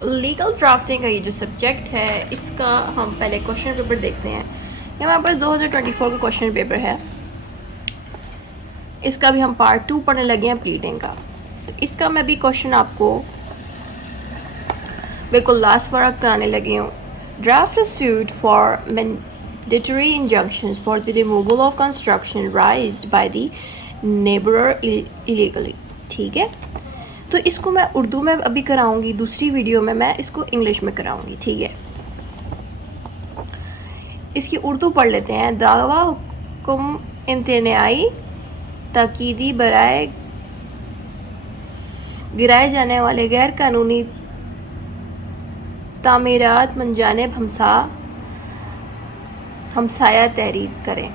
Legal drafting का ये जो सब्जेक्ट है इसका हम पहले क्वेश्चन पेपर देखते हैं। ये हमारे पास 2024 का क्वेश्चन पेपर है। इसका भी हम पार्ट 2 पढ़ने लगे हैं, प्लीडिंग का। तो इसका मैं भी क्वेश्चन आपको बिल्कुल लास्ट वाला कराने लगी हूँ। Draft a suit for mandatory injunctions for the removal of construction raised by the neighbour illegally. ठीक है, तो इसको मैं उर्दू में अभी कराऊंगी, दूसरी वीडियो में मैं इसको इंग्लिश में कराऊंगी। ठीक है, इसकी उर्दू पढ़ लेते हैं। दावा हुक्म इम्तनाई ताकीदी बराए गिराए जाने वाले गैर कानूनी तामीरात मनजानिब हमसाया तहरीर करें।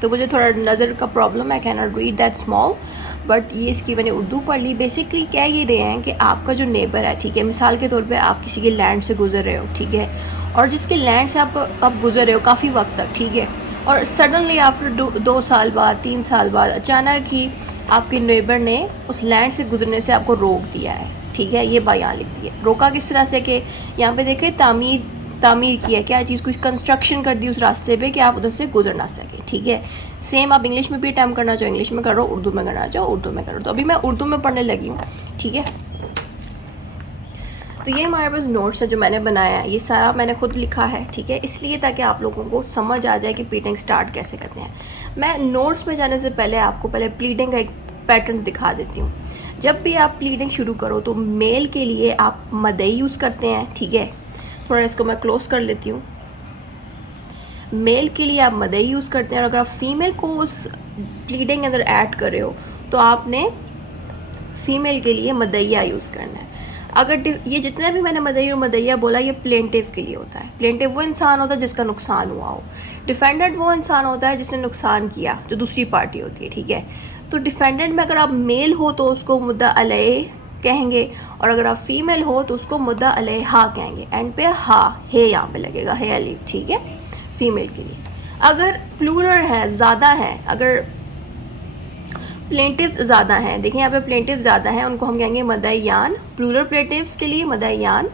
तो मुझे थोड़ा नज़र का प्रॉब्लम है, I can not read that small, but ये इसकी मैंने उर्दू पढ़ ली। बेसिकली कह ये रहे हैं कि आपका जो नेबर है, ठीक है, मिसाल के तौर पे आप किसी के लैंड से गुजर रहे हो, ठीक है, और जिसके लैंड से आप गुजर रहे हो काफ़ी वक्त तक, ठीक है, और सडनली आफ्टर 2 साल बाद 3 साल बाद अचानक ही आपके नेबर ने उस लैंड से गुजरने से आपको रोक दिया है। ठीक है, ये बात यहाँ लिख दी है। रोका किस तरह से कि यहाँ पे देखें तामीर की है, क्या चीज़, कुछ कंस्ट्रक्शन कर दी उस रास्ते पे कि आप उधर से गुजर ना सके। ठीक है, सेम आप इंग्लिश में भी अटैम्प्ट करना चाहो इंग्लिश में करो, उर्दू में करना चाहो उर्दू में करो। तो अभी मैं उर्दू में पढ़ने लगी हूँ। ठीक है, तो ये हमारे पास नोट्स है जो मैंने बनाया है, ये सारा मैंने खुद लिखा है। ठीक है, इसलिए ताकि आप लोगों को समझ आ जाए कि प्लीडिंग स्टार्ट कैसे करते हैं। मैं नोट्स में जाने से पहले आपको पहले प्लीडिंग का एक पैटर्न दिखा देती हूँ। जब भी आप प्लीडिंग शुरू करो तो मेल के लिए आप मदई यूज़ करते हैं। ठीक है, थोड़ा इसको मैं क्लोज कर लेती हूँ। मेल के लिए आप मदई यूज़ करते हैं, और अगर आप फीमेल को उस प्लीडिंग के अंदर ऐड कर रहे हो तो आपने फीमेल के लिए मदैया यूज़ करना है। अगर ये जितने भी मैंने मदई और मदैया बोला, ये प्लेंटिव के लिए होता है। प्लेंटिव वो इंसान होता है जिसका नुकसान हुआ हो। डिफेंडेंट वो इंसान होता है जिसने नुकसान किया, जो दूसरी पार्टी होती है। ठीक है, तो डिफेंडेंट में अगर आप मेल हो तो उसको मुद्दा अलैह कहेंगे, और अगर आप फीमेल हो तो उसको मुद्दा अलैहा कहेंगे। एंड पे हा है यहाँ पे लगेगा, है अलीफ। ठीक है, फीमेल के लिए। अगर प्लूरल है, ज़्यादा है, अगर प्लेंटिव्स ज़्यादा हैं, देखिए यहाँ पे प्लेंटिव ज़्यादा हैं, उनको हम कहेंगे मदईयान। प्लूरल प्लेंटिव्स के लिए मदईयान।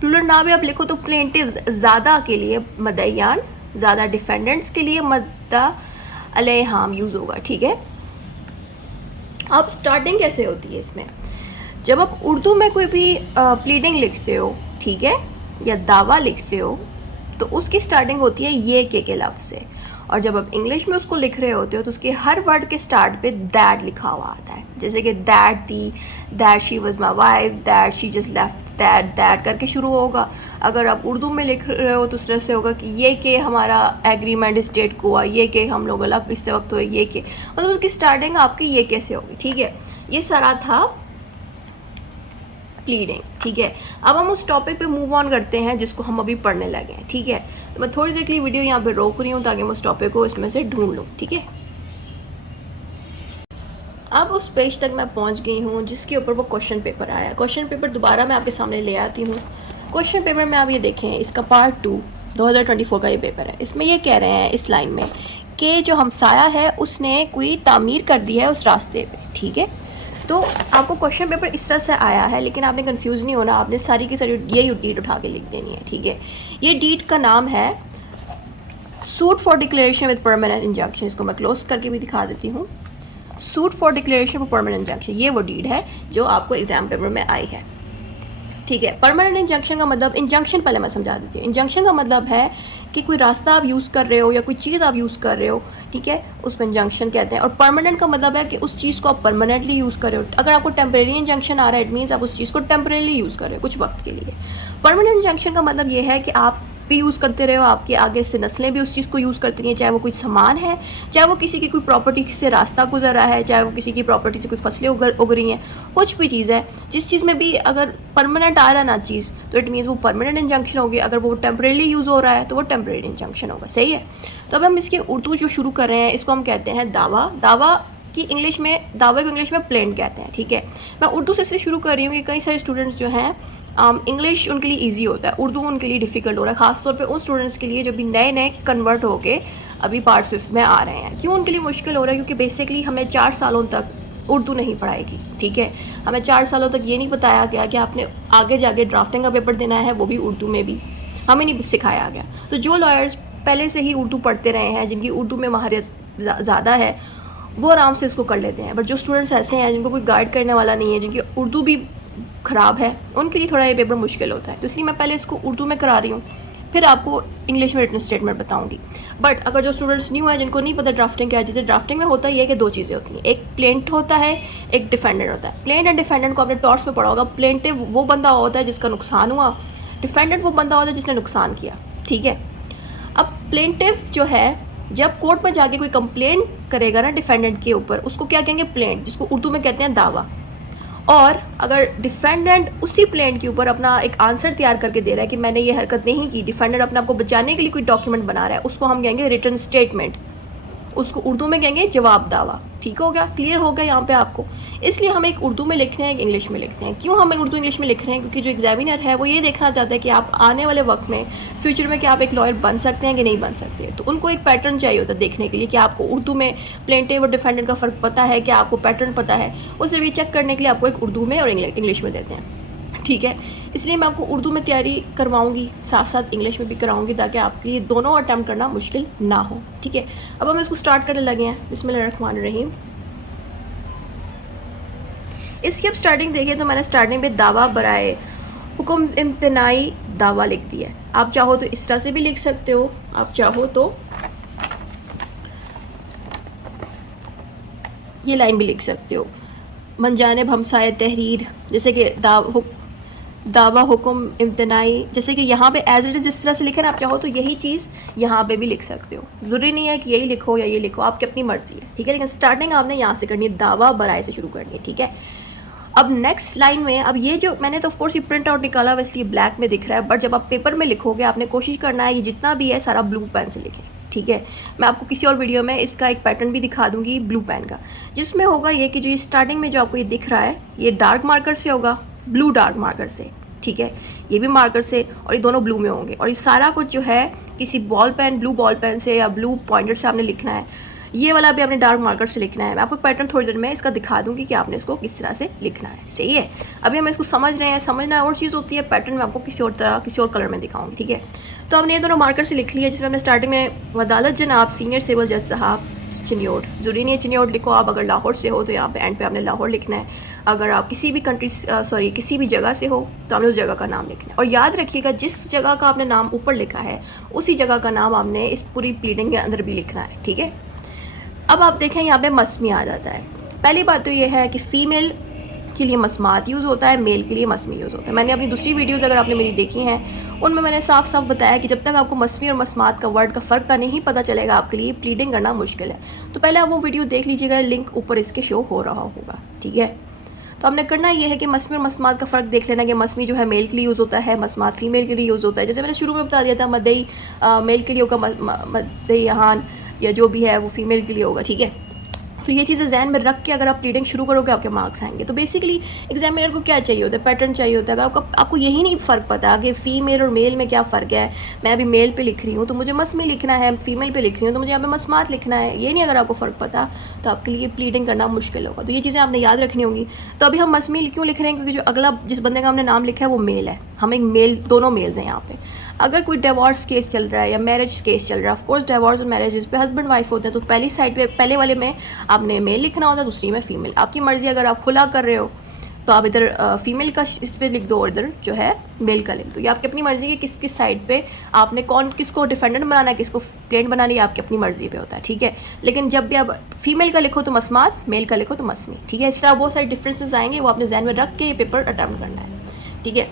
प्लूरल ना भी आप लिखो तो प्लेंटिव्स ज़्यादा के लिए मदईयान, ज़्यादा डिफेंडेंट्स के लिए मद्दा अलैहाम यूज़ होगा। ठीक है, अब स्टार्टिंग कैसे होती है इसमें? जब आप उर्दू में कोई भी प्लीडिंग लिखते हो, ठीक है, या दावा लिखते हो, तो उसकी स्टार्टिंग होती है ये के लफ्ज़ से। और जब आप इंग्लिश में उसको लिख रहे होते हो तो उसके हर वर्ड के स्टार्ट पे दैट लिखा हुआ आता है। जैसे कि that she was my wife, that she just left, that करके शुरू होगा। अगर आप उर्दू में लिख रहे हो तो उस तरह से होगा कि ये के हमारा एग्रीमेंट इस डेट को हुआ, ये के हम लोग अलग इस वक्त हुए, ये के, मतलब उसकी स्टार्टिंग आपकी ये कैसे होगी। ठीक है, ये सारा था प्लीडिंग। ठीक है, अब हम उस टॉपिक पे मूव ऑन करते हैं जिसको हम अभी पढ़ने लगे हैं। ठीक है, तो मैं थोड़ी देर के लिए वीडियो यहाँ पे रोक रही हूँ ताकि मैं उस टॉपिक को इसमें से ढूंढ लूँ। ठीक है, अब उस पेज तक मैं पहुँच गई हूँ जिसके ऊपर वो क्वेश्चन पेपर आया। क्वेश्चन पेपर दोबारा मैं आपके सामने ले आती हूँ। क्वेश्चन पेपर में आप ये देखें, इसका पार्ट 2 2024 का ये पेपर है। इसमें ये कह रहे हैं इस लाइन में कि जो हमसाया है उसने कोई तामीर कर दी है उस रास्ते पे। ठीक है, तो आपको क्वेश्चन पेपर इस तरह से आया है, लेकिन आपने कंफ्यूज नहीं होना, आपने सारी की सारी ये डीट उठा के लिख देनी है। ठीक है, ये डीट का नाम है suit for declaration with permanent injunction. इसको मैं क्लोज करके भी दिखा देती हूँ। Suit for declaration for permanent injunction, ये वो डीड है जो आपको एग्जाम पेपर में आई है। ठीक है, परमानेंट इंजंक्शन का मतलब, इंजंक्शन पहले मैं समझा देती हूँ। इंजंक्शन का मतलब है कि कोई रास्ता आप यूज़ कर रहे हो या कोई चीज़ आप यूज़ कर रहे हो, ठीक है, उसमें इंजंक्शन कहते हैं। और परमानेंट का मतलब है कि उस चीज़ को आप परमानेंटली यूज़ कर रहे हो। अगर आपको टेम्परेरी इंजंक्शन आ रहा है, इट मीन्स आप उस चीज़ को टेम्परेरी यूज़ कर रहे हो कुछ वक्त के लिए। परमानेंट इंजंक्शन का मतलब ये है कि आप भी यूज़ करते रहे हो, आपके आगे से नस्लें भी उस चीज़ को यूज़ करती हैं, चाहे वो कोई सामान है, चाहे वो किसी की कोई प्रॉपर्टी से रास्ता गुजर रहा है, चाहे वो किसी की प्रॉपर्टी से कोई फसलें उग रही हैं, कुछ भी चीज़ है। जिस चीज़ में भी अगर परमानेंट आ रहा है ना चीज़, तो इट मीन्स वो परमानेंट इंजंक्शन होगी। अगर वो टेम्परेरी यूज़ हो रहा है तो वो टेम्परेरी इंजंक्शन होगा। सही है, तो अब हम इसकी उर्दू जो शुरू कर रहे हैं इसको हम कहते हैं दावा। दावा की इंग्लिश में, दावे को इंग्लिश में प्लेंट कहते हैं। ठीक है, मैं उर्दू से इसलिए शुरू कर रही हूँ कि कई सारे स्टूडेंट्स जो हैं इंग्लिश उनके लिए इजी होता है, उर्दू उनके लिए डिफ़िकल्ट हो रहा है, ख़ासतौर पे उन स्टूडेंट्स के लिए जो भी नए नए कन्वर्ट होके अभी पार्ट 5 में आ रहे हैं। क्यों उनके लिए मुश्किल हो रहा है? क्योंकि बेसिकली हमें 4 सालों तक उर्दू नहीं पढ़ाएगी, ठीक है। हमें 4 सालों तक ये नहीं बताया गया कि आपने आगे जाके ड्राफ्टिंग का पेपर देना है, वो भी उर्दू में भी हमें नहीं सिखाया गया। तो जो लॉयर्स पहले से ही उर्दू पढ़ते रहे हैं, जिनकी उर्दू में महारत ज़्यादा है, वो आराम से इसको कर लेते हैं। बट जो स्टूडेंट्स ऐसे हैं जिनको कोई गाइड करने वाला नहीं है, जिनकी उर्दू भी ख़राब है, उनके लिए थोड़ा ये पेपर मुश्किल होता है। तो इसलिए मैं पहले इसको उर्दू में करा रही हूँ, फिर आपको इंग्लिश में रिटन स्टेटमेंट बताऊंगी। बट अगर जो स्टूडेंट्स न्यू है, जिनको नहीं पता ड्राफ्टिंग क्या है, जैसे ड्राफ्टिंग में होता ही है कि 2 चीज़ें होती हैं, एक प्लेंट होता है, एक डिफेंडेंट होता है। प्लेंट एंड डिफेंडेंट को आपने टॉर्च में पढ़ा होगा। प्लेंटिव वो बंदा होता है जिसका नुकसान हुआ, डिफेंडेंट वो बंदा होता है जिसने नुकसान किया, ठीक है। अब प्लेंटिव जो है, जब कोर्ट में जाके कोई कंप्लेंट करेगा ना डिफेंडेंट के ऊपर, उसको क्या कहेंगे? प्लेंट, जिसको उर्दू में कहते हैं दावा। और अगर डिफेंडेंट उसी प्लेंट के ऊपर अपना एक आंसर तैयार करके दे रहा है कि मैंने ये हरकत नहीं की, डिफेंडेंट अपने आप को बचाने के लिए कोई डॉक्यूमेंट बना रहा है, उसको हम कहेंगे रिटन स्टेटमेंट, उसको उर्दू में कहेंगे जवाब दावा। ठीक हो गया, क्लियर हो गया यहाँ पे आपको। इसलिए हम एक उर्दू में लिखते हैं, एक इंग्लिश में लिखते हैं। क्यों हम एक उर्दू इंग्लिश में लिख रहे हैं? क्योंकि जो एग्जामिनर है वो ये देखना चाहता है कि आप आने वाले वक्त में, फ्यूचर में, क्या आप एक लॉयर बन सकते हैं कि नहीं बन सकते। तो उनको एक पैटर्न चाहिए होता है देखने के लिए कि आपको उर्दू में प्लेंटिव और डिफेंडेंट का फ़र्क पता है, क्या आपको पैटर्न पता है। वो सिर्फ ये चेक करने के लिए आपको एक उर्दू में और इंग्लिश में देते हैं, ठीक है। इसलिए मैं आपको उर्दू में तैयारी करवाऊंगी, साथ साथ इंग्लिश में भी कराऊंगी, ताकि आपके लिए दोनों अटैम्प्ट करना मुश्किल ना हो, ठीक है। अब हम इसको स्टार्ट करने लगे हैं। बिस्मिल्लाहिर्रहमानिर्रहीम। इसकी अब स्टार्टिंग देखिए तो मैंने स्टार्टिंग में दावा बराए हुक्म इम्तनाई दावा लिख दिया है। आप चाहो तो इस तरह से भी लिख सकते हो, आप चाहो तो ये लाइन भी लिख सकते हो, मनजानिब हमसाए तहरीर, जैसे कि दावा हुक्म इम्तनाई, जैसे कि यहाँ पे एज इट इज़ इस तरह से लिखे ना, आप चाहो तो यही चीज़ यहाँ पे भी लिख सकते हो। ज़रूरी नहीं है कि यही लिखो या ये लिखो, आपकी अपनी मर्ज़ी है, ठीक है। लेकिन स्टार्टिंग आपने यहाँ से करनी है, दावा बराए से शुरू करनी है, ठीक है। अब नेक्स्ट लाइन में, अब ये जो मैंने तो ऑफकोर्स ये प्रिंट आउट निकाला हुआ इसलिए ब्लैक में दिख रहा है, बट जब आप पेपर में लिखोगे आपने कोशिश करना है ये जितना भी है सारा ब्लू पेन से लिखें, ठीक है। मैं आपको किसी और वीडियो में इसका एक पैटर्न भी दिखा दूंगी ब्लू पेन का, जिसमें होगा ये कि जो ये स्टार्टिंग में जो आपको ये दिख रहा है, ये डार्क मार्कर से होगा, ब्लू डार्क मार्कर से, ठीक है। ये भी मार्कर से, और ये दोनों ब्लू में होंगे। और ये सारा कुछ जो है किसी ball pen, blue ball pen से या ब्लू पॉइंटर से आपने लिखना है। ये वाला भी आपने डार्क मार्कर से लिखना है। मैं आपको पैटर्न थोड़ी देर में इसका दिखा दूंगी कि आपने इसको किस तरह से लिखना है, सही है। अभी हम इसको समझ रहे हैं, समझना और चीज़ होती है, पैटर्न में आपको किसी और तरह, किसी और कलर में दिखाऊंगी, ठीक है। तो हमने ये दोनों मार्कर से लिख लिया, जिसमें हमने स्टार्टिंग में वदालत जनाब सीनियर सिविल जज साहब चिन्योट, जरूरी नहीं है चिन्योट लिखो आप, अगर लाहौर से हो तो यहाँ पे एंड पे आपने लाहौर लिखना है। अगर आप किसी भी कंट्री किसी भी जगह से हो तो आपने उस जगह का नाम लिखना है। और याद रखिएगा जिस जगह का आपने नाम ऊपर लिखा है उसी जगह का नाम आपने इस पूरी प्लीडिंग के अंदर भी लिखना है, ठीक है। अब आप देखें यहाँ पे मस्मी आ जाता है। पहली बात तो ये है कि फ़ीमेल के लिए मस्मात यूज़ होता है, मेल के लिए मस्मी यूज़ होता है। मैंने अपनी दूसरी वीडियोज़ अगर आपने मेरी देखी हैं उनमें मैंने साफ साफ बताया कि जब तक आपको मस्मी और मस्मात का वर्ड का फ़र्क का नहीं पता चलेगा आपके लिए प्लीडिंग करना मुश्किल है। तो पहले आप वो वीडियो देख लीजिएगा, लिंक ऊपर इसके शो हो रहा होगा, ठीक है। तो हमने करना ये है कि मस्मी और मस्मात का फ़र्क देख लेना कि मस्मी जो है मेल के लिए यूज़ होता है, मस्मात फीमेल के लिए यूज़ होता है। जैसे मैंने शुरू में बता दिया था, मदई मेल के लिए होगा, मदईहान या जो भी है वो फीमेल के लिए होगा, ठीक है। तो ये चीज़ें जहन में रख के अगर आप रीडिंग शुरू करोगे आपके मार्क्स आएंगे। तो बेसिकली एग्जामिनर को क्या चाहिए होता है? पैटर्न चाहिए होता है। अगर आपको यही नहीं फ़र्क पता कि फ़ीमेल और मेल में क्या फ़र्क है, मैं अभी मेल पे लिख रही हूँ तो मुझे मस्मी लिखना है, फीमेल पे लिख रही हूँ तो मुझे यहाँ पे मस्मात लिखना है, ये नहीं अगर आपको फ़र्क पता तो आपके लिए प्लीडिंग करना मुश्किल होगा। तो ये चीज़ें आपने याद रखनी होंगी। तो अभी हम मस्मी क्यों लिख रहे हैं? क्योंकि जो अगला जिस बंदे का हमने नाम लिखा है वो मेल है, हम एक मेल, दोनों मेल्स हैं यहाँ पे। अगर कोई डिवोर्स केस चल रहा है या मैरिज केस चल रहा है, ऑफकोर्स डिवोर्स और मैरिज पे हस्बैंड वाइफ होते हैं, तो पहली साइड पे पहले वाले में आपने मेल लिखना होता है, दूसरी में फीमेल। आपकी मर्ज़ी, अगर आप खुला कर रहे हो तो आप इधर फीमेल का इस पर लिख दो और इधर जो है मेल का लिख दो। ये आपकी अपनी मर्ज़ी है किस किस साइड पे आपने किसको डिफेंडेंट बनाना है, किसको प्लेंट बनानी है, आपकी अपनी मर्ज़ी पे होता है, ठीक है। लेकिन जब भी आप फीमेल का लिखो तो मस्मात, मेल का लिखो तो मस्मी, ठीक है। इस तरह बहुत सारे डिफरेंसेस आएंगे, वो आपने ध्यान में रख के ये पेपर अटैम्प्ट करना है, ठीक है।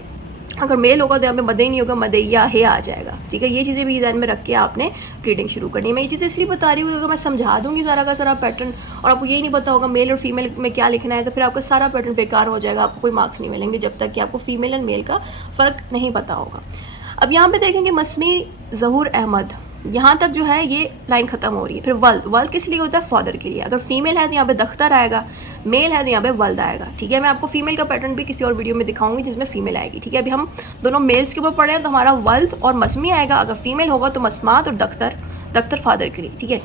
अगर मेल होगा तो यहाँ पे मदई नहीं होगा, मदैया है आ जाएगा, ठीक है। ये चीज़ें भी ध्यान में रख के आपने रीडिंग शुरू करनी है। मैं ये चीज़ें इसलिए बता रही हूँ अगर मैं समझा दूँगी सारा का सारा पैटर्न और आपको यही नहीं पता होगा मेल और फीमेल में क्या लिखना है, तो फिर आपका सारा पैटर्न बेकार हो जाएगा, आपको कोई मार्क्स नहीं मिलेंगे जब तक कि आपको फीमेल एंड मेल का फ़र्क नहीं पता होगा। अब यहाँ पे देखेंगे मस्मी ज़हूर अहमद, यहाँ तक जो है ये लाइन ख़त्म हो रही है। फिर वल्द किस लिए होता है? फादर के लिए। अगर फीमेल है तो यहाँ पे दख्तर आएगा, मेल है तो यहाँ पे वल्द आएगा, ठीक है। मैं आपको फीमेल का पैटर्न भी किसी और वीडियो में दिखाऊंगी जिसमें फीमेल आएगी, ठीक है। अभी हम दोनों मेल्स के ऊपर पढ़े हैं तो हमारा वल्द और मस्मी आएगा, अगर फीमेल होगा तो मस्मात और दख्तर फादर के लिए, ठीक है।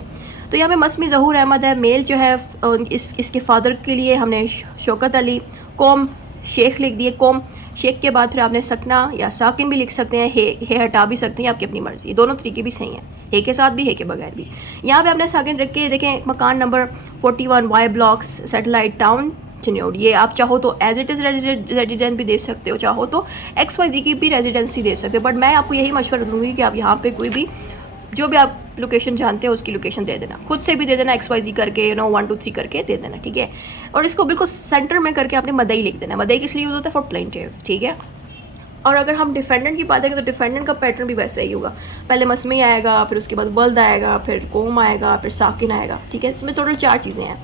तो यहाँ पे मसमी ज़हूर अहमद है, मेल जो है इसके फादर के लिए हमने शौकत अली, कौम शेख लिख दिए, कौम शेख के बाद फिर आपने सकना या साकिन भी लिख सकते हैं, हे हटा भी सकते हैं, आपकी अपनी मर्ज़ी, दोनों तरीके भी सही हैं, हे के साथ भी हे के बगैर भी। यहाँ पे आपने साकिन रख के देखें, मकान number 41 Y blocks satellite town Chiniot, ये आप चाहो तो एज इट इज़ रेजिडेंट भी दे सकते हो, चाहो तो XYZ की भी रेजिडेंसी दे सकते हो, बट मैं आपको यही मशवरा दूँगी कि आप यहाँ पे कोई भी जो भी आप लोकेशन जानते हो उसकी लोकेशन दे देना, खुद से भी दे देना, XYZ करके 1 2 3 करके दे देना, ठीक है। और इसको बिल्कुल सेंटर में करके आपने मदई लिख देना। मदई किस लिए यूज़ होता है? फॉर प्लेंटिव, ठीक है। और अगर हम डिफेंडेंट की बात करें तो डिफेंडेंट का पैटर्न भी वैसा ही होगा, पहले मसमी आएगा, फिर उसके बाद वल्द आएगा, फिर कोम आएगा, फिर साकिन आएगा, ठीक है। इसमें टोटल 4 चीज़ें हैं,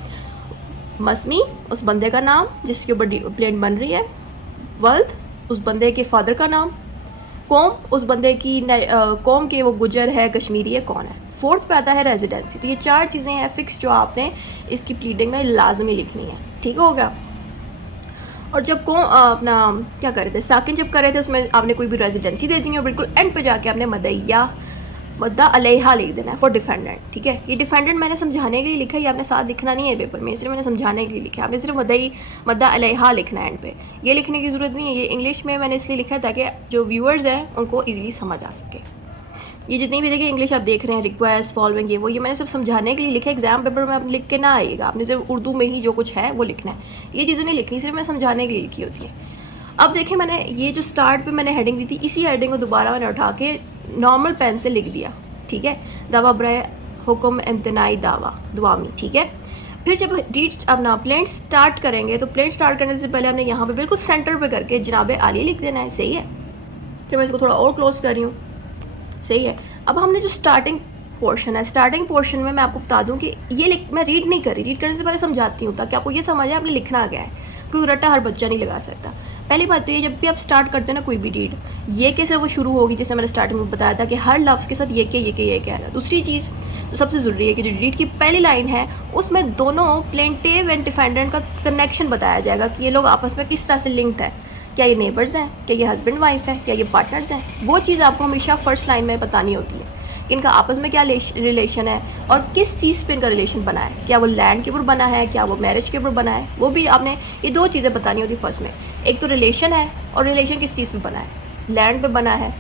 मसमी उस बंदे का नाम जिसके ऊपर प्लेन बन रही है, वल्द उस बंदे के फादर का नाम, कौम उस बंदे की कौम के वो गुजर है, कश्मीरी है, कौन है, फोर्थ पे आता है रेजिडेंसी। तो ये 4 चीज़ें हैं फिक्स जो आपने इसकी प्लीडिंग में लाजमी लिखनी है, ठीक होगा। और जब को अपना क्या कर रहे थे, साकिन जब कर रहे थे उसमें आपने कोई भी रेजिडेंसी दे दी है और बिल्कुल एंड पे जाके आपने मद्दा अलैहा लिख देना है फॉर डिफेंडेंट, ठीक है। ये डिफेंडेंट मैंने समझाने के लिए लिखा है, ये आपने साथ लिखना नहीं है पेपर में, इसलिए मैंने समझाने के लिए लिखा है, आपने सिर्फ मद्दा अलैहा लिखना है एंड पे, ये लिखने की ज़रूरत नहीं है। ये इंग्लिश में मैंने इसलिए लिखा है ताकि जो व्यूअर्स हैं उनको ईजिली समझ आ सके। ये जितनी भी देखिए इंग्लिश आप देख रहे हैं, रिक्वेस्ट फॉलोइंग ये मैंने सब समझाने के लिए लिखा है, एग्जाम पेपर में आप लिख के ना आइएगा, आपने सिर्फ उर्दू में ही जो कुछ है वो लिखना है, ये चीज़ें नहीं लिखनी, सिर्फ मैं समझाने के लिए लिखी होती है। अब देखिए मैंने ये जो स्टार्ट पे मैंने हेडिंग दी थी, इसी हेडिंग को दोबारा मैंने उठा के नॉर्मल पेन से लिख दिया, ठीक है। दावा बराए हुक्म इम्तनाई दावा दुआमी, ठीक है। फिर जब रीड अपना प्लेन स्टार्ट करेंगे तो प्लेन स्टार्ट करने से पहले हमने यहाँ पे बिल्कुल सेंटर पे करके जनाब आली लिख देना है, सही है। फिर मैं इसको थोड़ा और क्लोज कर रही हूँ, सही है। अब हमने जो स्टार्टिंग पोर्शन है, स्टार्टिंग पोर्शन में मैं आपको बता दूं कि ये मैं रीड नहीं कर रही, रीड करने से पहले समझाती हूँ ताकि आपको ये समझ आए आपने लिखना क्या है, क्योंकि रट्टा हर बच्चा नहीं लगा सकता। पहली बात तो ये, जब भी आप स्टार्ट करते हैं ना कोई भी रीड, ये कैसे वो शुरू होगी, जैसे मैंने स्टार्टिंग में बताया था कि हर लफ्ज़ के साथ ये क्या है। दूसरी चीज़ तो सबसे ज़रूरी है कि जो रीड की पहली लाइन है उसमें दोनों प्लेंटिव एंड डिफेंडेंट का कनेक्शन बताया जाएगा कि ये लोग आपस में किस तरह से लिंक्ड है, क्या ये नेबर्स हैं, क्या ये हस्बैंड वाइफ है, क्या ये पार्टनर्स हैं। वो चीज़ आपको हमेशा फर्स्ट लाइन में बतानी होती है कि इनका आपस में क्या रिलेशन है और किस चीज़ पे इनका रिलेशन बना है, क्या वो लैंड के ऊपर बना है, क्या वो मैरिज के ऊपर बना है, वो भी आपने ये 2 चीज़ें बतानी होती फर्स्ट में। एक तो रिलेशन है, और रिलेशन किस चीज़ पे बना है, लैंड पे बना है,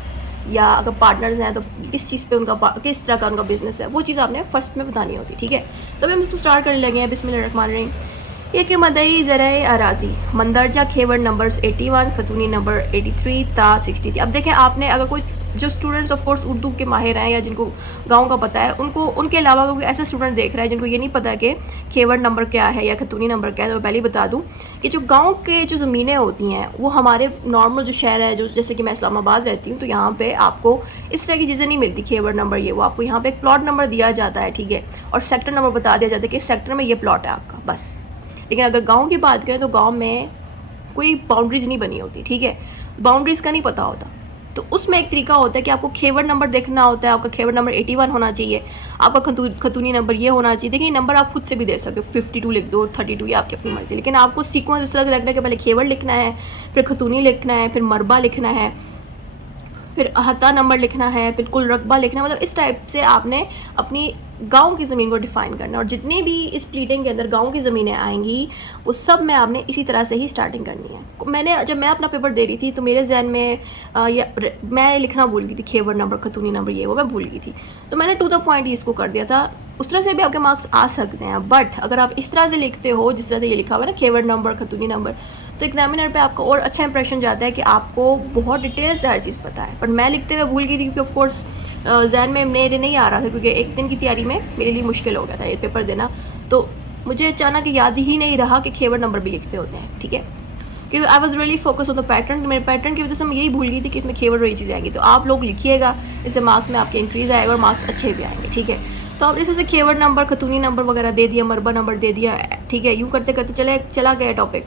या अगर पार्टनर्स हैं तो किस चीज़ पे उनका किस तरह का उनका बिजनेस है, वो चीज़ आपने फर्स्ट में बतानी होती, ठीक है। तो अभी हम इसको स्टार्ट करने लगे हैं। बिस्मिल्लाहिर्रहमानिर्रहीम। ये कि मदई ज़राए अराज़ी मंदरजा खेवर नंबर 81, खतूनी नंबर 83 ता 63। अब देखें, आपने अगर कोई जो स्टूडेंट्स ऑफ कोर्स उर्दू के माहिर हैं या जिनको गांव का पता है, उनके अलावा कोई ऐसे स्टूडेंट देख रहा है जिनको ये नहीं पता कि खेवर नंबर क्या है या खतूनी नंबर क्या है, तो मैं पहले ही बता दूं कि जो गांव के जो ज़मीनें होती हैं वो हमारे नॉर्मल जो शहर है, जो जैसे कि मैं इस्लामाबाद रहती हूँ, तो यहाँ पे आपको इस तरह की चीज़ें नहीं मिलती, खेवर नंबर ये वो। आपको यहाँ पे एक प्लॉट नंबर दिया जाता है, ठीक है, और सेक्टर नंबर बता दिया जाता है कि इस सेक्टर में ये प्लॉट है आपका, बस। लेकिन अगर गाँव की बात करें तो गाँव में कोई बाउंड्रीज़ नहीं बनी होती, ठीक है, बाउंड्रीज़ का नहीं पता होता। तो उसमें एक तरीका होता है कि आपको खेवर नंबर देखना होता है, आपका खेवर नंबर 81 होना चाहिए, आपका खतूनी नंबर ये होना चाहिए। देखिए नंबर आप खुद से भी दे सकते हो, 52 लिख दो, 32, ये आपकी अपनी मर्जी, लेकिन आपको सीक्वेंस इस तरह से रखना है कि पहले खेवर लिखना है, फिर खतूनी लिखना है, फिर मरबा लिखना है, फिर अहता नंबर लिखना है, फिर कुल रकबा लिखना है। मतलब इस टाइप से आपने अपनी गांव की ज़मीन को डिफ़ाइन करना है, और जितनी भी इस प्लीडिंग के अंदर गांव की ज़मीनें आएंगी वो सब में आपने इसी तरह से ही स्टार्टिंग करनी है। जब मैं अपना पेपर दे रही थी तो मेरे जहन में मैं लिखना भूल गई थी, खेवर नंबर खतूनी नंबर ये वो मैं भूल गई थी, तो मैंने टू द पॉइंट ही इसको कर दिया था। उस तरह से भी आपके मार्क्स आ सकते हैं, बट अगर आप इस तरह से लिखते हो जिस तरह से ये लिखा हुआ है ना, खेवर नंबर खतूनी नंबर, तो एग्जामिनर पे आपको और अच्छा इंप्रेशन जाता है कि आपको बहुत डिटेल से हर चीज़ पता है। पर मैं लिखते हुए भूल गई थी क्योंकि ऑफ कोर्स जहन में मेरे नहीं आ रहा था, क्योंकि एक दिन की तैयारी में मेरे लिए मुश्किल हो गया था ये पेपर देना, तो मुझे अचानक याद ही नहीं रहा कि खेवर नंबर भी लिखते होते हैं, ठीक है, क्योंकि I was really focus on the pattern. मेरे पैटर्न की वजह से मैं यही भूल गई थी कि इसमें खेवर वही चीज़ आएगी। तो आप लोग लिखिएगा, इससे मार्क्स में आपके इंक्रीज़ आएगा और मार्क्स अच्छे भी आएंगे, ठीक है। तो अब जैसे खेवर नंबर खतूनी नंबर वगैरह दे दिया, मरबा नंबर दे दिया, ठीक है, यूँ करते करते चला गया टॉपिक।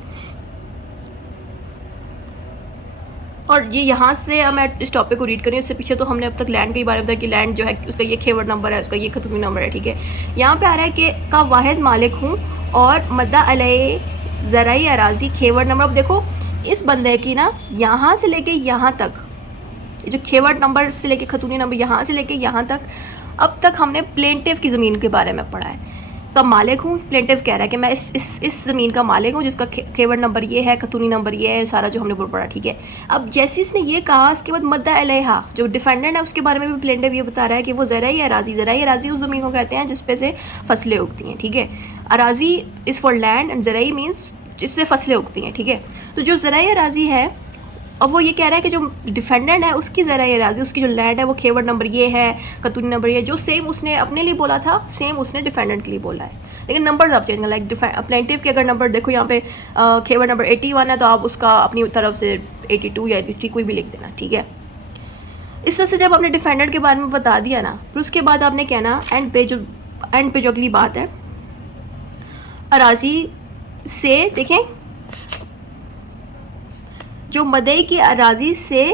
और ये यहाँ से मैं इस टॉपिक को रीड करी, उससे पीछे तो हमने अब तक लैंड के बारे में बताया कि लैंड जो है उसका ये खेवर नंबर है, उसका ये खतूनी नंबर है, ठीक है। यहाँ पे आ रहा है कि का वाहिद मालिक हूँ और मद्दा अलैहि ज़राई अराज़ी खेवर नंबर। अब देखो इस बंदे की ना यहाँ से लेके यहाँ तक, जो खेवर नंबर से लेके खतूनी नंबर यहाँ से लेके यहाँ तक अब तक हमने प्लेंटिव की ज़मीन के बारे में पढ़ा है। तो मालिक हूँ, प्लेंटिव कह रहा है कि मैं इस ज़मीन का मालिक हूँ जिसका खेवर नंबर ये है, खतूनी नंबर ये है, सारा जो हमने पढ़ा, ठीक है। अब जैसे इसने ये कहा, उसके बाद मद्दा अलैहा जो डिफेंडेंट है उसके बारे में भी प्लेंटिव ये बता रहा है कि वो ज़राई अराज़ी उस ज़मीन को कहते हैं जिस पे से फसलें उगती हैं, ठीक है। अराज़ी इज़ फॉर लैंड एंड ज़राई मीन्स जिससे फसलें उगती हैं, ठीक है। तो जो ज़राई अराज़ी है, अब वो ये कह रहा है कि जो डिफेंडेंट है उसकी ज़राई अराज़ी, उसकी जो लैंड है वो खेवर नंबर ये है, खतूनी नंबर ये, जो सेम उसने अपने लिए बोला था सेम उसने डिफेंडेंट के लिए बोला है, लेकिन नंबर्स आप चेंज कर, लाइक प्लेंटिव के अगर नंबर देखो यहाँ पे खेवर नंबर 81 है तो आप उसका अपनी तरफ से 82 या 83 कोई भी लिख देना, ठीक है। इस तरह से जब आपने डिफेंडेंट के बारे में बता दिया ना, फिर उसके बाद आपने कहना एंड पे जो अगली बात है, अराज़ी से देखें जो मदई की अराज़ी से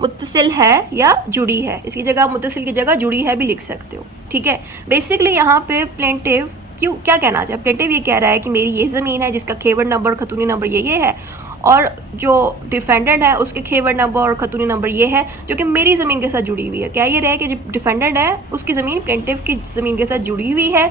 मुत्तसिल है या जुड़ी है, इसकी जगह मुत्तसिल की जगह जुड़ी है भी लिख सकते हो, ठीक है। बेसिकली यहाँ पे प्लेंटिव क्या कहना चाहे, प्लेंटिव ये कह रहा है कि मेरी ये ज़मीन है जिसका खेवर नंबर खतूनी नंबर ये है, और जो डिफेंडेंट है उसके खेवर नंबर और खतूनी नंबर ये है जो कि मेरी ज़मीन के साथ जुड़ी हुई है। क्या ये रहे कि जो डिफेंडेंट है उसकी ज़मीन प्लेंटिव की ज़मीन के साथ जुड़ी हुई है,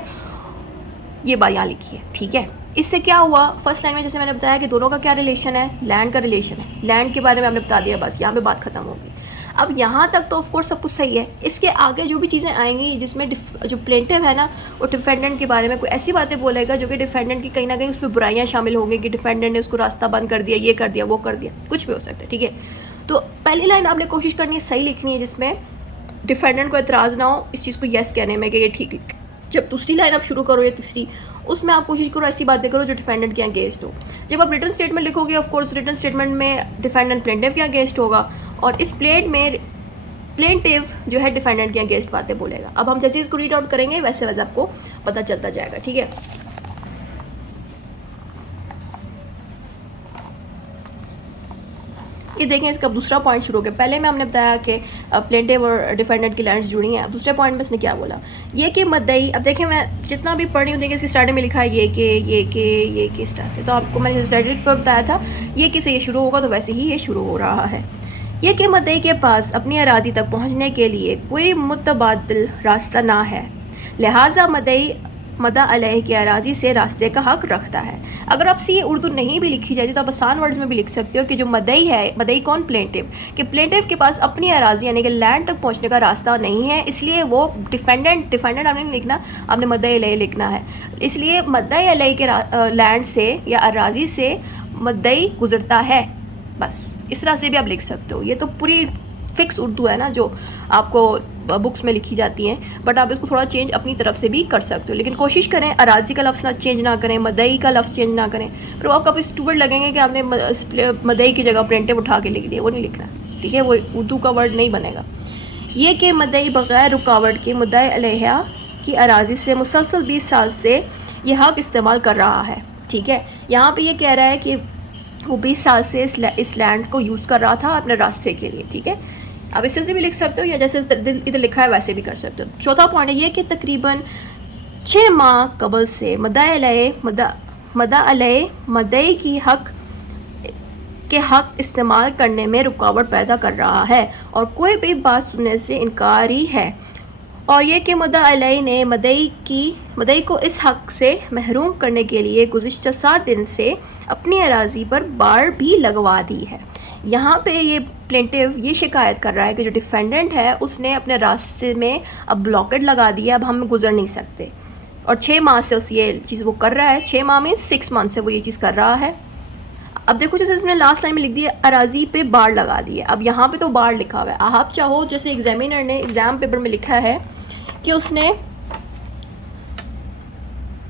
ये बात यहाँ लिखी है, ठीक है। इससे क्या हुआ, फर्स्ट लाइन में जैसे मैंने बताया कि दोनों का क्या रिलेशन है, लैंड का रिलेशन है, लैंड के बारे में हमने बता दिया, बस यहाँ पे बात खत्म होगी। अब यहाँ तक तो ऑफकोर्स सब कुछ सही है। इसके आगे जो भी चीज़ें आएंगी जिसमें जो प्लेंटिव है ना वो डिफेंडेंट के बारे में कोई ऐसी बातें बोलेगा जो कि डिफेंडेंट की कहीं ना कहीं उसमें बुराइयाँ शामिल होंगी कि डिफेंडेंट ने उसको रास्ता बंद कर दिया, ये कर दिया, वो कर दिया, कुछ भी हो सकता है, ठीक है। तो पहली लाइन आपने कोशिश करनी है सही लिखनी है जिसमें डिफेंडेंट को एतराज़ ना हो इस चीज़ को येस कहने में कि ये ठीक लिख। जब दूसरी लाइन आप शुरू करो या तीसरी, उसमें आप कोशिश करो ऐसी बातें करो जो डिफेंडेंट के अगेंस्ट हो। जब आप रिटन स्टेटमेंट लिखोगे ऑफ कोर्स रिटन स्टेटमेंट में डिफेंडेंट प्लेंटिव के अगेंस्ट होगा और इस प्लेट में प्लेंटिव जो है डिफेंडेंट के अगेंस्ट बातें बोलेगा। अब हम जैसे इसको रीड आउट करेंगे वैसे वैसे आपको पता चलता जाएगा, ठीक है। ये देखें इसका दूसरा पॉइंट शुरू हो गया। पहले में हमने बताया कि प्लेंटिव और डिफेंडेंट की लैंड्स जुड़ी हैं। दूसरे पॉइंट में इसने क्या बोला, ये कि मद्दई, अब देखें मैं जितना भी पढ़ रही हूँ देखिए इसकी स्टार्टिंग में लिखा है ये के इस तरह से, तो आपको मैंने स्टार्टिंग पर बताया था ये कि से ये शुरू होगा तो वैसे ही ये शुरू हो रहा है। ये कि मद्दई के पास अपनी अराज़ी तक पहुँचने के लिए कोई मुतबादिल रास्ता ना है, लिहाजा मद्दई मदा अलैह की अराज़ी से रास्ते का हक़ रखता है। अगर आपसे ये उर्दू नहीं भी लिखी जाती तो आप आसान वर्ड्स में भी लिख सकते हो कि जो मदई है, मदई कौन, प्लेंटिव, कि प्लेंटिव के पास अपनी अराज़ी यानी कि लैंड तक पहुंचने का रास्ता नहीं है, इसलिए वो डिफेंडेंट आपने नहीं लिखना, आपने मदई अलैह लिखना है। इसलिए मदई अलैह के लैंड से या अराज़ी से मदई गुजरता है, बस इस तरह से भी आप लिख सकते हो। ये तो पूरी फिक्स उर्दू है ना जो आपको बुक्स में लिखी जाती हैं, बट आप इसको थोड़ा चेंज अपनी तरफ से भी कर सकते हो, लेकिन कोशिश करें अराज़ी का लफ्ज़ ना चेंज ना करें, मदई का लफ्ज़ चेंज ना करें, फिर वो आपको स्टूपिड लगेंगे कि आपने मदई की जगह प्लेंटिव उठा के लिख दिया, वो नहीं लिखना, ठीक है, वो उर्दू का वर्ड नहीं बनेगा। ये कि मदई बग़ैर रुकावट के मुद्दा अलैहा की अराज़ी से मुसलसल 20 साल से ये हक़ इस्तेमाल कर रहा है, ठीक है। यहाँ पर ये कह रहा है कि वो 20 साल से इस लैंड को यूज़ कर रहा था अपने रास्ते के लिए, ठीक है। आप इस तरह से भी लिख सकते हो या जैसे इधर लिखा है वैसे भी कर सकते हो। चौथा पॉइंट है ये कि तकरीबन 6 माह कबल से मदा अलैह मदई की हक़ इस्तेमाल करने में रुकावट पैदा कर रहा है और कोई भी बात सुनने से इनकारी है, और ये कि मदा अलैह ने मदई को इस हक़ से महरूम करने के लिए गुज़िश्ता 7 दिन से अपनी अराज़ी पर बाड़ भी लगवा दी है। यहाँ पे ये प्लेंटिव ये शिकायत कर रहा है कि जो डिफेंडेंट है उसने अपने रास्ते में अब ब्लॉकेट लगा दिया, अब हम गुजर नहीं सकते, और 6 माह से उस ये चीज़ वो कर रहा है, 6 माह में 6 मंथ से वो ये चीज़ कर रहा है। अब देखो जैसे इसने लास्ट लाइन में लिख दिया अराज़ी पे बाड़ लगा दी है, अब यहाँ पे तो बाड़ लिखा हुआ है, आप चाहो जैसे एग्जामिनर ने एग्ज़ाम पेपर में लिखा है कि उसने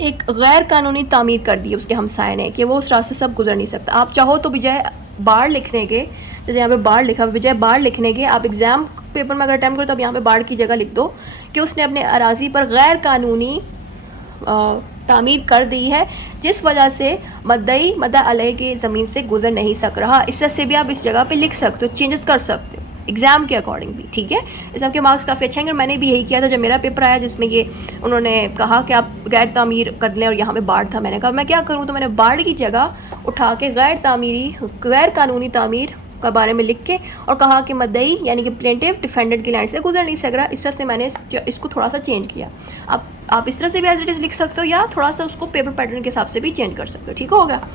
एक गैर कानूनी तामीर कर दी उसके हमसाये ने कि वो उस रास्ते से अब गुजर नहीं सकता, आप चाहो तो बजाय बाढ़ लिखने के, जैसे यहाँ पे बाढ़ लिखा हुआ, बजाय बाढ़ लिखने के आप एग्ज़ाम पेपर में अगर अटैम्प्ट करो तो अब यहाँ पे बाढ़ की जगह लिख दो कि उसने अपने अराज़ी पर गैर कानूनी तामीर कर दी है जिस वजह से मदा अलैह की ज़मीन से गुजर नहीं सक रहा। इस तरह से भी आप इस जगह पे लिख सकते हो, चेंजेस कर सकते हो एग्ज़ाम के अकॉर्डिंग भी, ठीक है। इस आपके मार्क्स काफ़ी अच्छे हैं। मैंने भी यही किया था जब मेरा पेपर आया जिसमें ये उन्होंने कहा कि आप गैर तामीर कर लें और यहाँ पे बाढ़ था, मैंने कहा मैं क्या करूँ, तो मैंने बाढ़ की जगह उठा के गैर कानूनी तामीर के बारे में लिख के और कहा कि मद्दई यानी कि प्लेंटिव डिफेंडेंट की लैंड से गुजर नहीं सक रहा। इस तरह से मैंने इसको थोड़ा सा चेंज किया। आप इस तरह से भी एज इट इज़ लिख सकते हो या थोड़ा सा उसको पेपर पैटर्न के हिसाब से भी चेंज कर सकते हो। ठीक हो गया।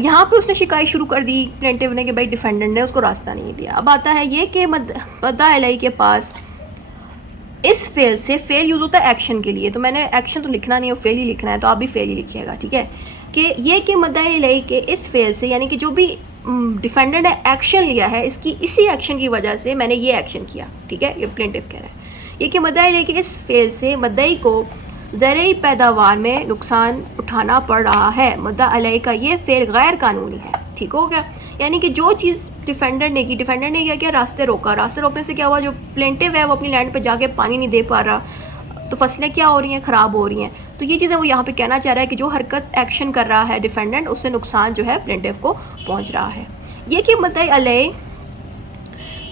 यहाँ पे उसने शिकायत शुरू कर दी प्लेंटिव ने कि भाई डिफेंडेंट ने उसको रास्ता नहीं दिया। अब आता है ये कि मद्दा अलई के पास इस फेल से, फेल यूज़ होता है एक्शन के लिए, तो मैंने एक्शन तो लिखना नहीं है, फेल ही लिखना है, तो आप भी फेल ही लिखिएगा। ठीक है कि ये कि मद्दा अलई के इस फेल से यानी कि जो भी डिफेंडेंट ने एक्शन लिया है इसकी इसी एक्शन की वजह से मैंने ये एक्शन किया। ठीक है, ये प्लेंटिव कह रहा है। ये कि मद्दा अलई के इस फेल से मद्दई को ज़रई पैदावार में नुकसान उठाना पड़ रहा है। मुद्दा अलई का ये फेल गैर कानूनी है। ठीक हो गया। यानी कि जो चीज़ डिफेंडेंट ने क्या किया, रास्ते रोका। रास्ते रोकने से क्या हुआ, जो प्लेंटिव है वो अपनी लैंड पे जाके पानी नहीं दे पा रहा, तो फसलें क्या हो रही हैं, ख़राब हो रही हैं। तो ये चीज़ें वो यहाँ पे कहना चाह रहा है कि जो हरकत एक्शन कर रहा है डिफेंडेंट, उससे नुकसान जो है प्लेंटिव को पहुँच रहा है। ये कि मुद्दा अलई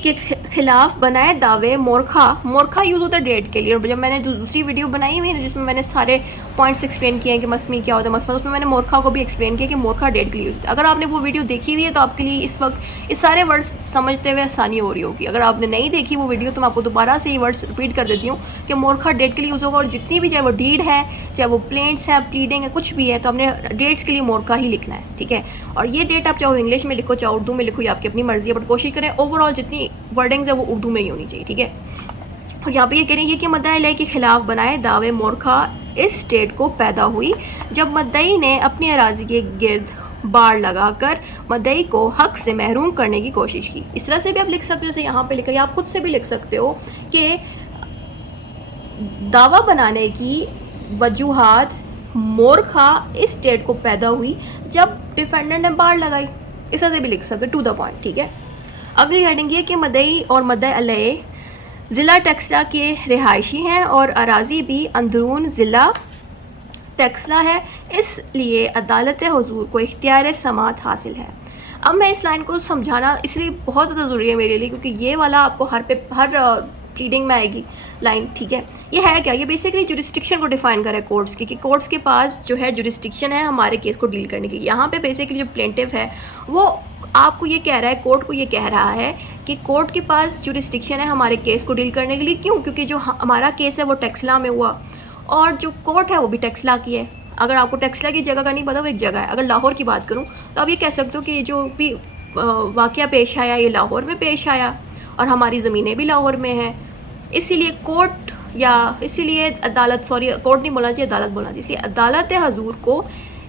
के खिलाफ बनाए दावे मोरखा यूज़ होता है डेट के लिए। और जब मैंने दूसरी वीडियो बनाई हुई है जिसमें मैंने सारे पॉइंट्स एक्सप्लेन किए हैं कि मसमी क्या होता है, मसमा, उसमें मैंने मोरखा को भी एक्सप्लेन किया कि मोरखा डेट के लिए यूज़ होता है। अगर आपने वो वीडियो देखी हुई है तो आपके लिए इस वक्त इस सारे वर्ड्स समझते हुए आसानी हो रही होगी। अगर आपने नहीं देखी वो वीडियो तो मैं आपको दोबारा से ये वर्ड्स रिपीट कर देती हूँ कि मोरखा डेट के लिए यूज़ होगा। और जितनी भी, चाहे वो डीड है, चाहे वो प्लेंट्स है, प्लीडिंग है, कुछ भी है, तो हमने डेट्स के लिए मोरखा ही लिखना है। ठीक है। और ये डेट आप चाहे इंग्लिश में लिखो चाहे उर्दू में लिखो, ये आपकी अपनी मर्जी है, बट कोशिश करें ओवरऑल जितनी वर्डिंग्स है वो उर्दू में ही होनी चाहिए। ठीक है। और यहाँ पे ये कह रहे हैं कि मुद्दा अलई के खिलाफ बनाए दावे मोरखा इस डेट को पैदा हुई जब मद्दई ने अपनी अराजी के गिर्द बाड़ लगाकर मद्दई को हक से महरूम करने की कोशिश की। इस तरह से भी आप लिख सकते हो, जैसे यहाँ पे लिखा है, आप खुद से भी लिख सकते हो कि दावा बनाने की वजूहात मोरखा इस डेट को पैदा हुई जब डिफेंडेंट ने बाड़ लगाई। इस तरह से भी लिख सकते टू द पॉइंट। ठीक है। अगली हेडिंग ये कि मद्दई और मुद्दा अलई ज़िला टेक्सला के रिहायशी हैं और अराजी भी अंदरून ज़िला टेक्सला है, इसलिए अदालत हुजूर को इख्तियार समात हासिल है। अब मैं इस लाइन को समझाना इसलिए बहुत ज़्यादा ज़रूरी है मेरे लिए क्योंकि ये वाला आपको हर प्लीडिंग में आएगी लाइन। ठीक है। ये है क्या, ये बेसिकली जुरिस्डिक्शन को डिफाइन करे कोर्ट्स की, कि कोर्ट्स के पास जो है जुरिस्डिक्शन है हमारे केस को डील करने की। यहाँ पे बेसिकली जो प्लेंटिव है वो आपको ये कह रहा है, कोर्ट को ये कह रहा है कि कोर्ट के पास जुरिस्डिक्शन है हमारे केस को डील करने के लिए। क्यों? क्योंकि जो हमारा केस है वो टेक्सला में हुआ और जो कोर्ट है वो भी टेक्सला की है। अगर आपको टेक्सला की जगह का नहीं पता, वो एक जगह है। अगर लाहौर की बात करूँ तो आप ये कह सकते हो कि जो भी वाक़या पेश आया ये लाहौर में पेश आया और हमारी ज़मीनें भी लाहौर में हैं, इसीलिए कोर्ट या इसीलिए अदालत, सॉरी कोर्ट नहीं बोलना चाहिए, अदालत बोलना चाहिए, इसलिए अदालत हुजूर को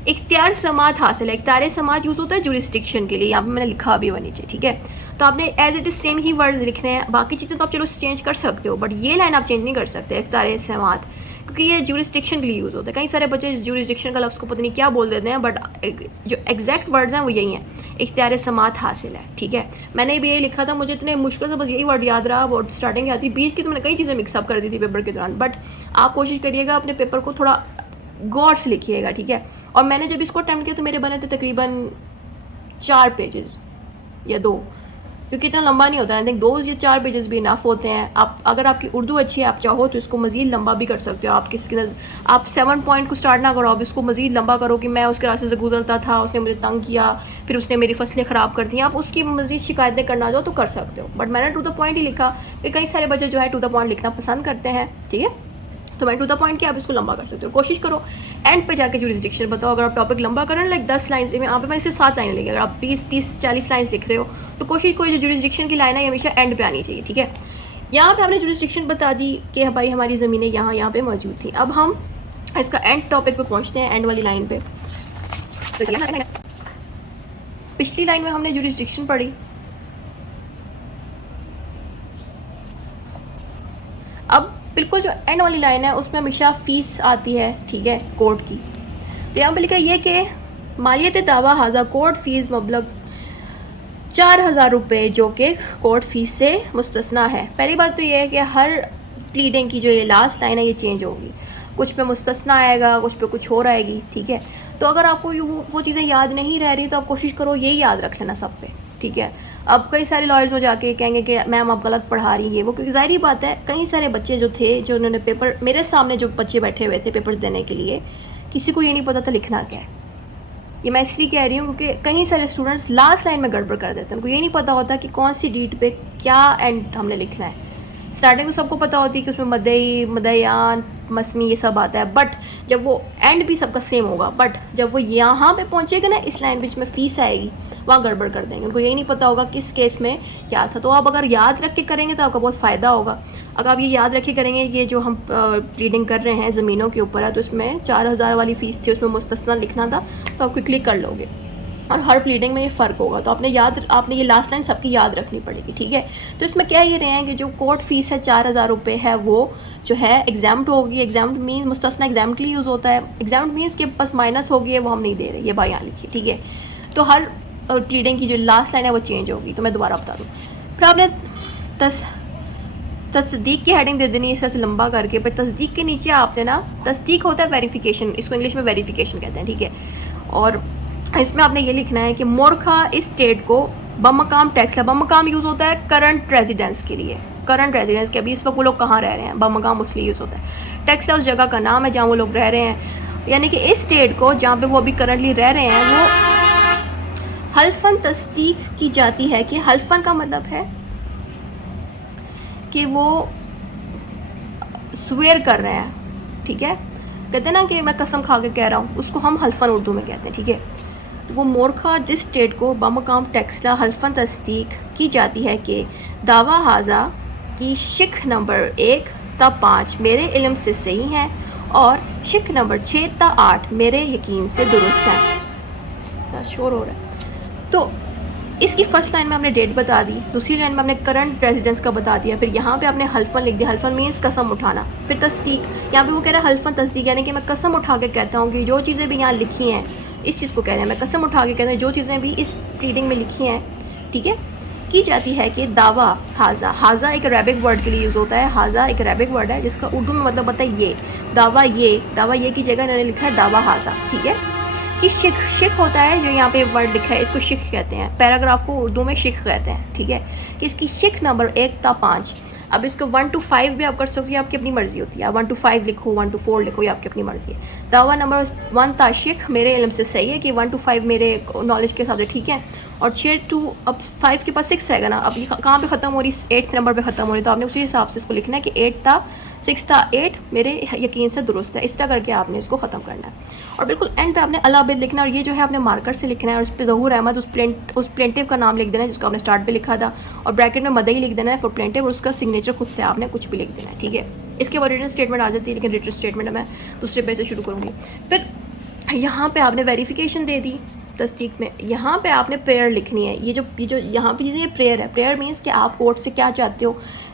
इख्तियार समात हासिल है। इख्तियार समात यूज़ होता है जुरिस्डिक्शन के लिए, यहाँ पे मैंने लिखा भी हुआ नीचे। ठीक है। तो आपने एज इट इज़ सेम ही वर्ड्स लिखने हैं, बाकी चीज़ें तो आप चलो चेंज कर सकते हो बट ये लाइन आप चेंज नहीं कर सकते इख्तियार समात, क्योंकि ये जुरिस्डिक्शन के लिए यूज़ होता है। कई सारे बच्चे इस जुरिस्डिक्शन का लफ्ज़ को पता नहीं क्या बोल देते हैं, बट जो एग्जैक्ट वर्ड्स हैं वो यही हैं, इख्तियार समात हासिल है। ठीक है। मैंने भी ये लिखा था, मुझे इतने मुश्किल से बस यही वर्ड याद रहा, वो स्टार्टिंग आती, बीच की तो मैंने कई चीज़ें मिक्सअप कर दी थी पेपर के दौरान। बट आप कोशिश करिएगा अपने पेपर को थोड़ा गौर से लिखिएगा। ठीक है। और मैंने जब इसको अटैम्प्ट किया तो मेरे बने थे तकरीबन 4 पेजेस या 2, क्योंकि इतना लंबा नहीं होता। आई थिंक 2 या 4 पेजेस भी इनफ होते हैं। आप अगर आपकी उर्दू अच्छी है, आप चाहो तो इसको मज़ीद लंबा भी कर सकते हो। आप 7 पॉइंट को स्टार्ट ना करो, आप इसको मज़ीद लंबा करो कि मैं उसके रास्ते से गुजरता था, उसने मुझे तंग किया, फिर उसने मेरी फसलें ख़राब कर दी, आप उसकी मज़ीद शिकायतें करना चाहो तो कर सकते हो। बट मैंने टू द पॉइंट ही लिखा कि कई सारे बच्चे जो है टू द पॉइंट लिखना पसंद करते हैं। ठीक है। तो मैं टू द पॉइंट कि आप इसको लंबा कर सकते हो। कोशिश करो एंड पे जाके जुरिस्डिक्शन बताओ। अगर आप टॉपिक लंबा करें लाइक 10 लाइन्स में, यहाँ पे मैंने सिर्फ 7 लाइन लिखी। अगर आप 20, 30, 40 लाइन्स लिख रहे हो तो कोशिश करो जो जुरिस्डिक्शन की लाइन है हमेशा एंड पे आनी चाहिए। ठीक है। यहाँ पे हमने जुरिस्डिक्शन बता दी कि भाई हमारी ज़मीनें यहाँ पे मौजूद थी। अब हम इसका एंड टॉपिक पे पहुँचते हैं, एंड वाली लाइन पे। पिछली लाइन में हमने जुरिस्डिक्शन पढ़ी, अब बिल्कुल जो एंड वाली लाइन है उसमें हमेशा फ़ीस आती है। ठीक है, कोर्ट की। तो यहाँ पर लिखा ये कि मालियत दावा हाजा कोर्ट फ़ीस मबलग 4000 रुपये जो कि कोर्ट फ़ीस से मुस्तस्ना है। पहली बात तो ये है कि हर प्लीडिंग की जो ये लास्ट लाइन है ये चेंज होगी, कुछ पे मुस्तस्ना आएगा, कुछ पे कुछ और आएगी। ठीक है। तो अगर आपको वो चीज़ें याद नहीं रह रही तो आप कोशिश करो यही याद रख लेना सब पे। ठीक है। अब कई सारे लॉयर्स में जाके कहेंगे कि मैम आप गलत पढ़ा रही है वो, क्योंकि ज़ाहिर बात है कई सारे बच्चे जो थे, जो उन्होंने पेपर, मेरे सामने जो बच्चे बैठे हुए थे पेपर्स देने के लिए, किसी को ये नहीं पता था लिखना क्या है। ये मैं इसलिए कह रही हूँ क्योंकि कई सारे स्टूडेंट्स लास्ट लाइन में गड़बड़ कर देते हैं, उनको ये नहीं पता होता कि कौन सी डेट पे क्या एंड हमने लिखना है। स्टार्टिंग तो सबको पता होती है कि उसमें मदई, मदयान, मसमी ये सब आता है, बट जब वो एंड भी सबका सेम होगा, बट जब वो यहाँ पे पहुँचेगा ना, इस लाइन बीच में फीस आएगी, वहाँ गड़बड़ कर देंगे, उनको यही नहीं पता होगा किस केस में क्या था। तो आप अगर याद रख के करेंगे तो आपका बहुत फ़ायदा होगा। अगर आप ये याद रखे करेंगे, ये जो हम रीडिंग कर रहे हैं ज़मीनों के ऊपर है, तो इसमें 4000 वाली फ़ीस थी, उसमें मुस्तस्ना लिखना था, तो आप क्विकली कर लोगे और हर प्लीडिंग में ये फ़र्क होगा। तो आपने ये लास्ट लाइन सबकी याद रखनी पड़ेगी, ठीक है। तो इसमें क्या ये रहे हैं कि जो कोर्ट फ़ीस है 4000 रुपये है, वो जो है एग्जाम्ड होगी। एग्जाम्ड मीन मुस्तस्ना एग्जाम्ड के लिए यूज़ होता है। एग्जाम्ड मीन्स के पास माइनस होगी है, वो हम नहीं दे रहे, ये बात यहाँ लिखिए, ठीक है। तो हर प्लीडिंग की जो लास्ट लाइन है वो चेंज होगी। तो मैं दोबारा बता दूँ, फिर आपने तस्दीक की हेडिंग दे देनी है, इस तरह से लंबा करके। फिर तस्दीक के नीचे आपने ना, तस्दीक होता है वेरिफिकेशन, इसको इंग्लिश में वेरिफिकेशन कहते हैं, ठीक है। और इसमें आपने ये लिखना है कि मोरखा इस स्टेट को बमकाम टैक्स है। बमकाम यूज़ होता है करंट रेजिडेंस के लिए, करंट रेजिडेंस के, अभी इस वक्त वो लोग कहाँ रह रहे हैं, बमकाम उसलिए यूज़ होता है। टैक्स उस जगह का नाम है जहाँ वो लोग रह रहे हैं, यानी कि इस स्टेट को जहाँ पे वो अभी करंटली रह रहे हैं, वो हल्फन तस्दीक की जाती है। कि हल्फन का मतलब है कि वो स्वेयर कर रहे हैं, ठीक है। कहते हैं ना कि मैं कसम खा के कह रहा हूँ, उसको हम हल्फन उर्दू में कहते हैं, ठीक है। तो वो मोरखा जिस स्टेट को बमकाम टैक्सला हल्फन तस्दीक की जाती है कि दावा हाजा की शिक नंबर 1 ता 5 मेरे इल्म से सही हैं और शिक नंबर 6 ता 8 मेरे यकीन से दुरुस्त हैं। शोर हो रहा है। तो इसकी फर्स्ट लाइन में हमने डेट बता दी, दूसरी लाइन में हमने करंट रेजिडेंस का बता दिया, फिर यहाँ पे आपने हल्फन लिख दिया। हल्फन मीन्स कसम उठाना। फिर तस्दीक, यहाँ पे वो कह रहा है हल्फन तस्दीक, यानी कि मैं कसम उठा के कहता हूँ कि जो चीज़ें भी यहाँ लिखी हैं, इस चीज़ को कह रहे हैं, मैं कसम उठा के कहता हूँ जो चीज़ें भी इस प्लीडिंग में लिखी हैं, ठीक है, की जाती है कि दावा हाजा। हाजा एक अरेबिक वर्ड के लिए यूज़ होता है। हाजा एक अरेबिक वर्ड है जिसका उर्दू में मतलब होता है ये। दावा ये की जगह इन्होंने लिखा है दावा हाजा, ठीक है। कि शिक होता है, जो यहाँ पे वर्ड लिखा है, इसको शिक कहते हैं। पैराग्राफ को उर्दू में शिक कहते हैं, ठीक है। कि इसकी शिक नंबर 1 ता 5। अब इसको 1 to 5 भी आप कर सकते हो, आपकी अपनी मर्जी होती है। 1 to 5 लिखो, 1 to 4 लिखो, ये आपकी अपनी मर्जी है। दावा नंबर 1 ता शिक मेरे इल्म से सही है, कि 1 to 5 मेरे नॉलेज के हिसाब से ठीक है। और 6 to अब 5 के पास 6 आएगा ना, अब ये कहाँ पे ख़त्म हो रही, 8th नंबर पे ख़त्म हो रही, तो आपने उसी हिसाब से इसको लिखना है कि 8 ता 6 ता 8 मेरे यकीन से दुरुस्त है। इस तरह करके आपने इसको ख़त्म करना है। और बिल्कुल एंड पे आपने अलाबिद लिखना है, और ये जो है आपने मार्कर से लिखना है, और उस पर ज़हूर अहमद उस प्लेंटिव का नाम लिख देना है जिसको आपने स्टार्ट पे लिखा था, और ब्रैकेट में मदई लिख देना है फॉर प्लेंटिव, और उसका सिग्नेचर खुद से आपने कुछ भी लिख देना है, ठीक है। इसके बाद रिटन स्टेटमेंट आ जाती है, लेकिन रिटन स्टेटमेंट मैं दूसरे पेज से शुरू करूँगी। फिर यहाँ पे आपने वेरिफिकेशन दे दी तस्दीक में। यहाँ पे आपने प्रेयर लिखनी है। ये जो यहाँ पे चीज़ें, ये प्रेयर है। प्रेयर मीन्स कि आप कोर्ट से क्या चाहते हो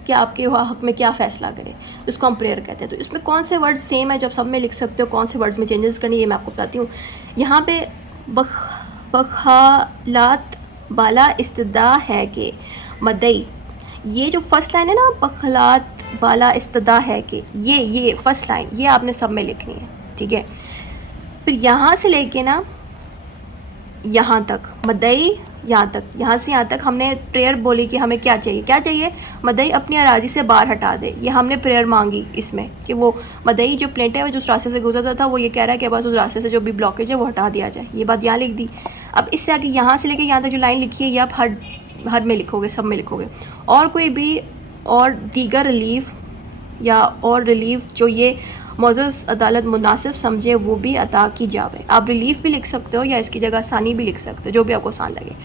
कि आपके हक़ में क्या फ़ैसला करे, इसको हम प्रेयर कहते हैं। तो इसमें कौन से वर्ड सेम है, जब सब में लिख सकते हो, कौन से वर्ड्स में चेंजेस करनी है, ये मैं आपको बताती हूँ। यहाँ पे बखालात बाला इस्तदा है कि मदई, ये जो फर्स्ट लाइन है ना, बखालात बाला इस्तदा है कि, ये फर्स्ट लाइन, ये आपने सब में लिखनी है, ठीक है। फिर यहाँ से लेके ना यहाँ तक मदई, यहाँ तक, यहाँ से यहाँ तक हमने प्रेयर बोली कि हमें क्या चाहिए, मदई अपनी अराजी से बाहर हटा दे। ये हमने प्रेयर मांगी इसमें कि वो मदई जो प्लेंटिव है, जो उस रास्ते से गुजरता था, वो ये कह रहा है कि बस उस रास्ते से जो भी ब्लॉकेज है वो हटा दिया जाए। ये बात यहाँ लिख दी। अब इससे आगे यहाँ से लेके यहाँ तक जो लाइन लिखी है, ये आप हर में लिखोगे, सब में लिखोगे। और कोई भी और दीगर रिलीफ या और रिलीफ जो ये मोअज़्ज़ज़ अदालत मुनासिब समझे वो भी अता की जावे। आप रिलीफ भी लिख सकते हो या इसकी जगह आसानी भी लिख सकते हो, जो भी आपको आसान लगे।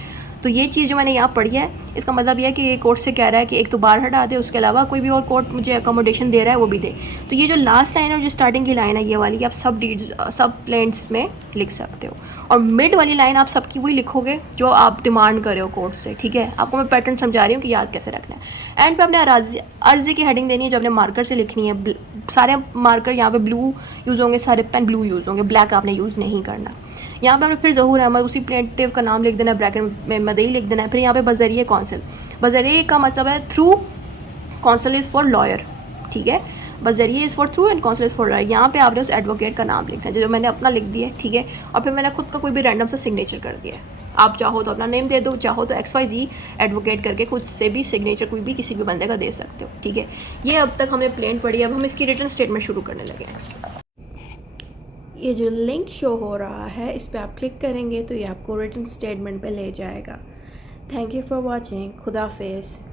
तो ये चीज़ जो मैंने यहाँ पढ़ी है, इसका मतलब यह है कि ये कोर्ट से कह रहा है कि एक तो बार हटा दे, उसके अलावा कोई भी और कोर्ट मुझे अकोमोडेशन दे रहा है वो भी दे। तो ये जो लास्ट लाइन है और जो स्टार्टिंग की लाइन है, ये वाली, आप सब प्लेंट्स में लिख सकते हो। और मिड वाली लाइन आप सबकी वही लिखोगे जो आप डिमांड कर रहे हो कोर्ट से, ठीक है। आपको मैं पैटर्न समझा रही हूँ कि याद कैसे रखना है। एंड पे आपने अर्जी की हेडिंग देनी है, जो आपने मार्कर से लिखनी है। सारे मार्कर यहाँ पे ब्लू यूज़ होंगे, सारे पेन ब्लू यूज़ होंगे, ब्लैक आपने यूज़ नहीं करना। यहाँ पे हमने फिर ज़हूर अहमद, उसी प्लेंटिव का नाम लिख देना है, ब्रैकेट में मदई लिख देना है। फिर यहाँ पे बज़रिए कौंसिल, बज़रिए का मतलब है through, counsel is for lawyer, ठीक है। बज़रिए is for through and counsel is for lawyer. यहाँ पे आपने उस एडवोकेट का नाम लिखना है, जो मैंने अपना लिख दिया है, ठीक है। और फिर मैंने खुद का कोई भी रैंडम सा सिग्नेचर कर दिया है। आप चाहो तो अपना नेम दे दो, चाहो तो XYZ एडवोकेट करके खुद से भी सिग्नेचर कोई भी किसी भी बंदे का दे सकते हो, ठीक है। ये अब तक हमने प्लेंट पढ़ी, अब हम इसकी रिटन स्टेटमेंट शुरू करने लगे हैं। ये जो लिंक शो हो रहा है इस पर आप क्लिक करेंगे तो ये आपको रिटन स्टेटमेंट पे ले जाएगा। Thank you for watching. खुदा हाफिज़।